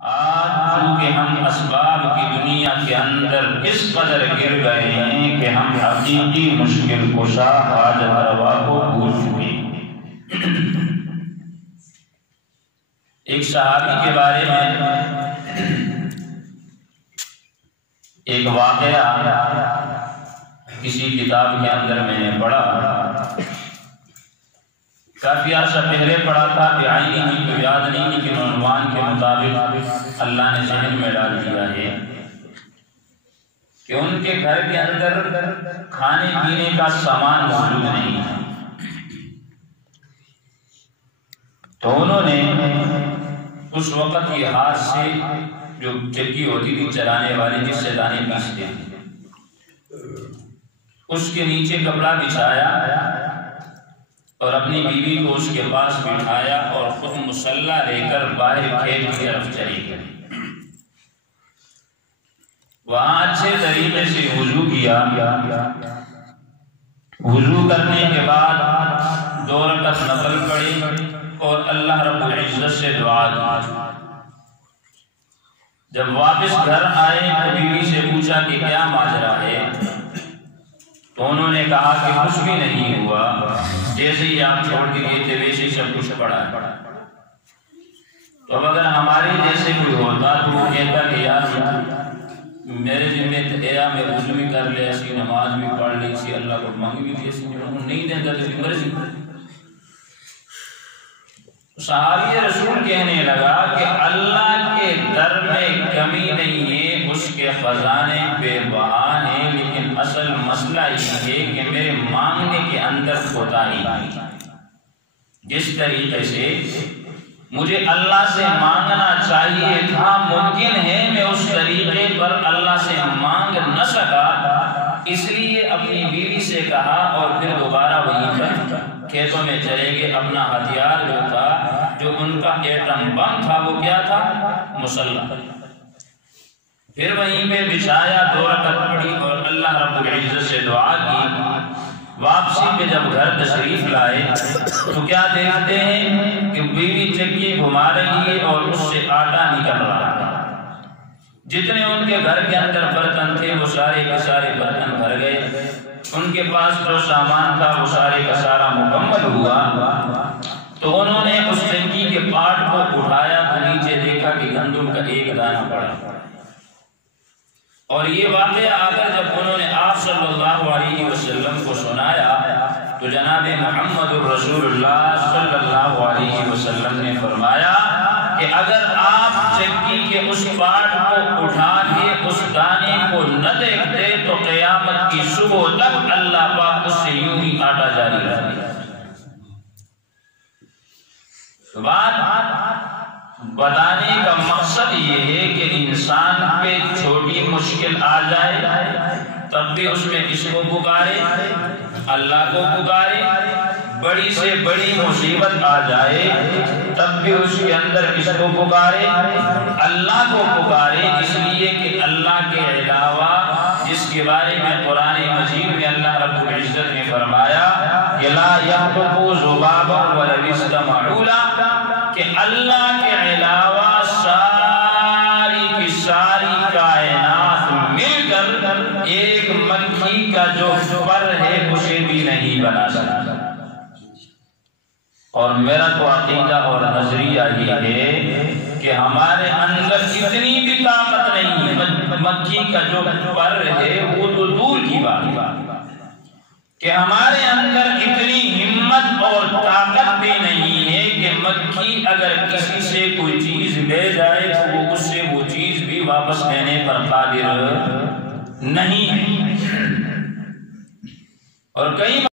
آج چونکہ ہم اسباب کی دنیا کے اندر اس قدر گر گئے ہیں کہ ہم حقیقی مشکل کشا حاجت روا کو بھول چکے ہیں۔ ایک صحابی کے بارے میں ایک واقعہ کسی کتاب کے اندر میں نے پڑھا، کافی عرصہ پہلے پڑھا تھا کہ آئینی ہی تو یاد نہیں، لیکن عنوان کے مطابق اللہ نے ذہن میں ڈال دیا ہے کہ ان کے گھر کے اندر کھانے پینے کا سامان موجود نہیں ہے، تو انہوں نے اس وقت یہ ہاتھ سے جو چکی ہوتی تھی چلانے والی جس سے دانے پیستے اس کے نیچے کپڑا بچھایا اور اپنی بیوی کو اس کے پاس بٹھایا اور خود مصلی لے کر باہر کھیت کی طرف چلی گئی۔ وہاں اچھے طریقے سے وضو کیا، وضو کرنے کے بعد 2 رکعت نفل پڑھی اور اللہ رب العزت سے دعا کی۔ جب واپس گھر آئے تو بیوی سے پوچھا کہ کیا ماجرا ہے، تو انہوں نے کہا کہ کچھ بھی نہیں ہوا، جیسے ہی آپ چھوڑ کے گئے تھے ویسے ہی سب کچھ پڑا ہے۔ تو اب اگر ہمارے جیسے کوئی ہوتا تو وہ کہتا کہ یار میرے ذمہ تھا میں وضو بھی کر لے ایسی نماز بھی پڑھ لی سی اللہ کو مانگ بھی دی، نہیں دیتا تو مرضی۔ صحابی رسول کہنے لگا کہ اللہ کے در میں کمی نہیں ہے، اس کے خزانے بے بہا ہیں، لیکن اصل مسئلہ یہ ہے کہ میرے مانگنے کے اندر کوتاہی ہے۔ جس طریقے سے مجھے اللہ سے مانگنا چاہیے تھا، ممکن ہے میں اس طریقے پر اللہ سے مانگ نہ سکا، اس لیے اپنی بیوی سے کہا اور پھر دوبارہ وہیں پر کھیتوں میں چلے گئے۔ اپنا ہتھیار جو تھا، جو ان کا ایٹم بم تھا، وہ کیا تھا؟ مصلی۔ پھر وہیں پہ بچھایا، 2 رکعت پڑھی اور اللہ رب العزت سے دعا کی۔ واپسی پہ جب گھر تشریف لائے تو کیا دیکھتے ہیں کہ بیوی چکی گھما رہی ہے اور اس سے آٹا نکل رہا ہے۔ جتنے ان کے گھر کے اندر برتن تھے وہ سارے کے سارے برتن بھر گئے، ان کے پاس جو سامان تھا وہ سارے کا سارا مکمل ہوا۔ تو انہوں نے اس چکی کے پاٹ کو اٹھایا تو نیچے دیکھا کہ گندم کا ایک دانہ پڑا، اور یہ واقعہ آ کر جب انہوں نے آپ صلی اللہ علیہ وسلم کو سنایا تو جناب محمد رسول اللہ صلی اللہ علیہ وسلم نے فرمایا کہ اگر آپ چکی کے اس پاٹ کو اٹھا کے اس دانے کو نہ دیکھتے تو قیامت کی صبح تک اللہ پاک اس سے یوں ہی آٹا جاری رہے۔ بات بتانے کا مقصد یہ ہے کہ انسان پہ چھوٹی مشکل آ جائے تب بھی اس میں کس کو پکارے؟ اللہ کو پکارے۔ بڑی سے بڑی مصیبت آ جائے تب بھی اس کے اندر کس کو پکارے؟ اللہ کو پکارے، اس لیے کہ اللہ کے علاوہ جس کے بارے میں قرآن مجید میں اللہ رب العزت نے فرمایا کہ لا يخلق ذبابا ولو اجتمعوا له، کہ اللہ کے علاوہ ساری کی ساری کائنات مل کر ایک مکھی کا جو پر ہے اسے بھی نہیں بنا سکتا۔ اور میرا تو عقیدہ اور نظریہ یہ ہے کہ ہمارے اندر اتنی بھی طاقت نہیں ہے، مکھی کا جو پر ہے وہ تو دور کی بات کہ ہمارے اندر اتنی ہمت اور طاقت بھی نہیں ہے کہ مکھی اگر کسی سے کوئی چیز لے جائے تو وہ اس سے وہ چیز بھی واپس لینے پر قادر نہیں ہے۔ اور کئی